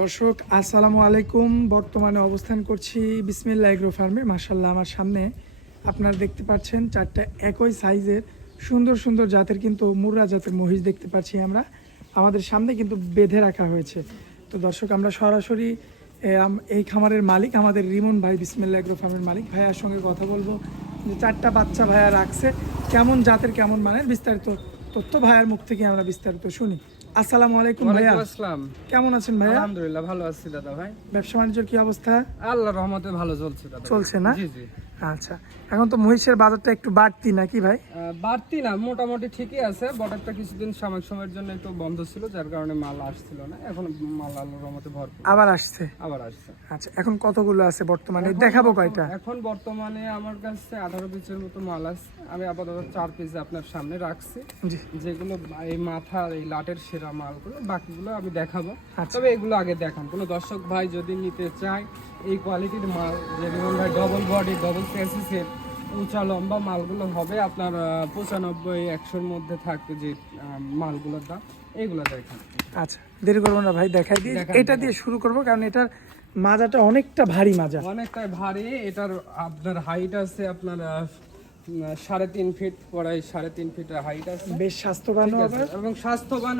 দর্শক আসসালামু আলাইকুম। বর্তমানে অবস্থান করছি বিসমিল্লাহ এগ্রো ফার্মে। মাশাআল্লাহ, আমার সামনে আপনারা দেখতে পাচ্ছেন চারটা একই সাইজের সুন্দর সুন্দর জাতের কিন্তু মুর্রা জাতের মহিষ দেখতে পাচ্ছি আমরা। আমাদের সামনে কিন্তু বেঁধে রাখা হয়েছে। তো দর্শক, আমরা সরাসরি এই খামারের মালিক আমাদের রিমন ভাই, বিসমিল্লাহ এগ্রো ফার্মের মালিক ভাইয়ার সঙ্গে কথা বলবো যে চারটা বাচ্চা ভাইয়া রাখছে, কেমন জাতের কেমন মানের বিস্তারিত তথ্য ভাইয়ার মুখ থেকে আমরা বিস্তারিত শুনি। আসসালামু আলাইকুম ভাইয়া। ওয়ালাইকুম আসসালাম। কেমন আছেন ভাইয়া? আলহামদুলিল্লাহ ভালো আছি দাদা ভাই। ব্যবসা বাণিজ্যের কি অবস্থা? আল্লাহর রহমতে ভালো চলছে দাদা। চলছে না? জি জি। আচ্ছা, এখন তো মহিষের বাজারটা একটু বাড়তি নাকি ভাই? বাড়তি না, মোটামুটি ঠিকই আছে। বর্ডারটা কিছুদিন সাময়িক সময়ের জন্য একটু বন্ধ ছিল, যার কারণে মাল আসছিল না। এখন মাল আল্লাহর রহমতে ভরপুর আবার আসছে? আবার আসছে। আচ্ছা, এখন কতগুলো আছে বর্তমানে? দেখাবো কয়টা? এখন বর্তমানে আমার কাছে 18 পিসের মতো মাল আছে। আমি আপাতত 4 পিস আপনার সামনে রাখছি, জি। যেগুলো এই মাথার এই লাটের সেরা মালগুলো, বাকিগুলো আমি দেখাবো। আচ্ছা। তবে এগুলো আগে দেখান, কোনো দর্শক ভাই যদি নিতে চায় এই কোয়ালিটির মাল, যে যেমন ভাই ডবল বডি ডবল ফেসিসের উঁচা লম্বা মালগুলো হবে আপনার 95-100-র মধ্যে থাকবে যে মালগুলোর দাম, এইগুলো দেখেন। আচ্ছা, দেরি করবো না ভাই, দেখাই দিই। দেখান, এটা দিয়ে শুরু করবো কারণ এটার মাজাটা অনেকটা ভারী মাজা। অনেকটাই ভারী। এটার আপনার হাইট আছে আপনার 3.5 ফিট, পড়ায় 3.5 ফিট হাইট আছে। বেশ স্বাস্থ্যবান ঠিক আছে, এবং স্বাস্থ্যবান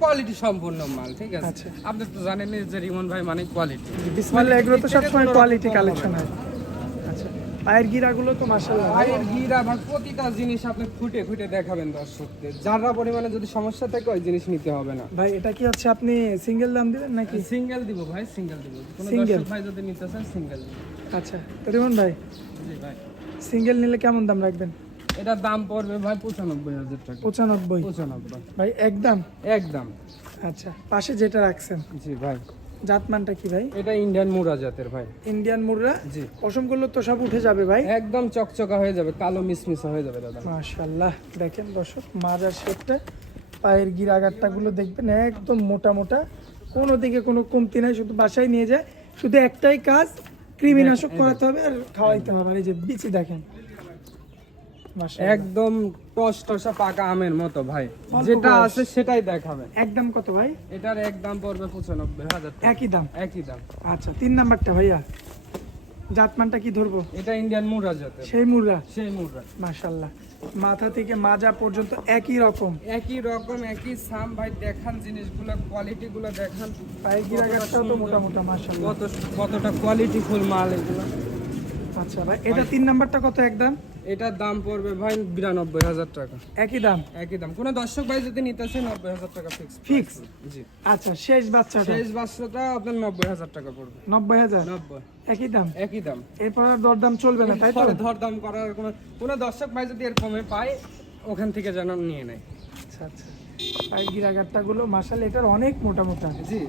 কোয়ালিটি সম্পূর্ণ মাল। ঠিক আছে, আচ্ছা। আপনি তো জানেনই যে রিমন ভাই মানে কোয়ালিটি। বিসমিল্লাহ এগ্রো তো সবসময় কোয়ালিটি কালেকশন হয়। আচ্ছা, পায়ের গিরাগুলো তো মাশাআল্লাহ। পায়ের গিরা বা প্রতিটা জিনিস আপনি খুঁটে খুঁটে দেখাবেন দর্শকদের। যারা পরিমাণে যদি সমস্যা থাকে ওই জিনিস নিতে হবে না ভাই এটা কি হচ্ছে, আপনি সিঙ্গেল দাম দিবেন নাকি? সিঙ্গেল দিব ভাই, সিঙ্গেল দিব। কোনো Single? দর্শক ভাই যদি নিতে চান সিঙ্গেল দিব। আচ্ছা, তো রিমন ভাই, জি ভাই, সিঙ্গেল নিলে কেমন দাম রাখবেন? এটার দাম পড়বে ভাই 95,000 টাকা। 95? 95 ভাই একদম? একদম। আচ্ছা, পাশে যেটা রাখছেন জি ভাই, জাতমানটা কি ভাই? এটা ইন্ডিয়ান মুরা জাতের ভাই। ইন্ডিয়ান মুর্রা? জি, পশম করলে তো সব উঠে যাবে ভাই। একদম চকচকা হয়ে যাবে, কালো মিসমিসা হয়ে যাবে দাদা। মাশাআল্লাহ, দেখেন দর্শক মাজার শেপটা, পায়ের গিরাগারটা গুলো দেখবেন একদম মোটা মোটা, কোনো দিকে কোনো কমতি নাই। শুধু বাসায় নিয়ে যায়, শুধু একটাই কাজ, কৃমিনাশক করাতে হবে আর খাওয়াইতে হবে। আর এই যে বিচি দেখেন, মাশাআল্লাহ একদম টসটসা পাকা আমের মতো ভাই। অল্প যেটা বয়স। আছে সেটাই দেখাবে। একদম কত ভাই? এটার একদম পড়বে 95,000 টাকা। একই দাম? একই দাম। আচ্ছা, 3 নাম্বারটা ভাইয়া, জাতমানটা কি ধরবো? এটা ইন্ডিয়ান মুরা জাতের, সেই মুর্রা? সেই মুরা। মাশাআল্লাহ, মাথা থেকে মাজা পর্যন্ত একই রকম, একই রকম একই সাম ভাই। দেখান জিনিসগুলো, কোয়ালিটি গুলো দেখান। পায়ের গিরাগারটাও তো মোটা মোটা মাশাআল্লাহ। কতটা কোয়ালিটি ফুল মাল এগুলো। আচ্ছা ভাই, এটা 3 নাম্বারটা কত একদম? এটার দাম পড়বে ভাই 92,000 টাকা। একই দাম? একই দাম। কোনো দর্শক ভাই যদি নিতে চায় 90,000 টাকা ফিক্স। ফিক্স? জি। আচ্ছা, শেষ বাচ্চাটা? শেষ বাচ্চাটা আপনার 90,000 টাকা পড়বে। 90,000? 90 একই দাম? একই দাম। এরপর আর দরদাম চলবে না তাই তো? পরে দরদাম করার কোনো দর্শক ভাই যদি এর কমে পায় ওখান থেকে যেন নিয়ে নেয়। আচ্ছা আচ্ছা, পায়ের গিরাগারটা গুলো মাশাআল্লাহ এটার অনেক মোটা মোটা। জি।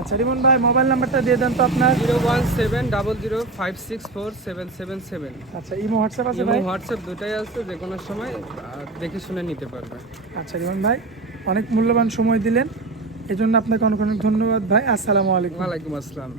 আচ্ছা রিমন ভাই, মোবাইল নাম্বারটা দিয়ে দেন তো আপনার। 01700564777। আচ্ছা, ইমো হোয়াটসঅ্যাপ আছে ভাই? হোয়াটসঅ্যাপ দুটাই আছে, যে কোনো সময় দেখে শুনে নিতে পারবে। আচ্ছা রিমন ভাই, অনেক মূল্যবান সময় দিলেন, এজন্য আপনাকে অনেক অনেক ধন্যবাদ ভাই। আসসালামু আলাইকুম। ওয়ালাইকুম আসসালাম।